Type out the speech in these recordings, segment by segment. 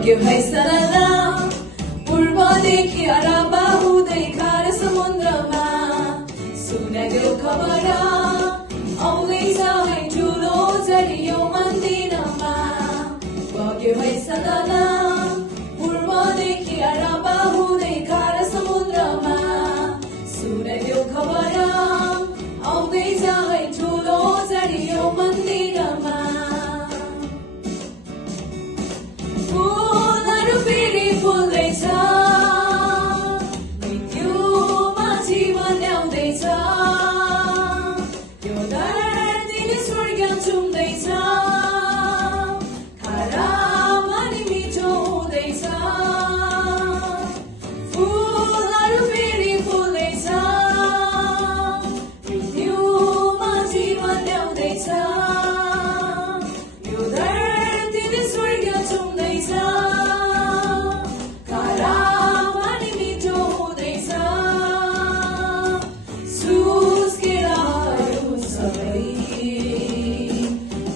बग्यो है सलला पूर्वदेखि अरबा हुँदै खार समुद्रमा सुनाइदेऊ खबर आउँदैछ है ठुलो झरी यो मन्दिरमा बग्यो है सलला पूर्वदेखि अरबा हुँदै खार समुद्रमा सुनाइदेऊ खबर आउँदैछ है ठुलो झरी यो मन्दिरमा फुलहरू फेरि फुल्दैछ मृत्युमा जीवन ल्याउँदैछ यो धरतीले स्वर्ग चुम्दैछ खराबमा नि मिठो हुँदैछ फुलहरू फेरि फुल्दैछ मृत्युमा जीवन ल्याउँदैछ यो धरतीले स्वर्ग चुम्दैछ खराबमा नि मिठो हुँदैछ सुस्केर आयो सबै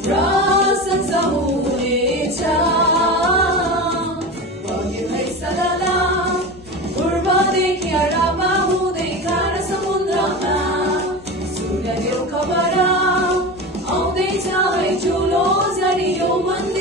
प्रशंसा हुनेछ बग्यो है सलला पूर्वदेखि अरबा हुँदै खार समुद्रमा सुनाइदेऊ खबर आउँदैछ है ठुलो झरी यो मन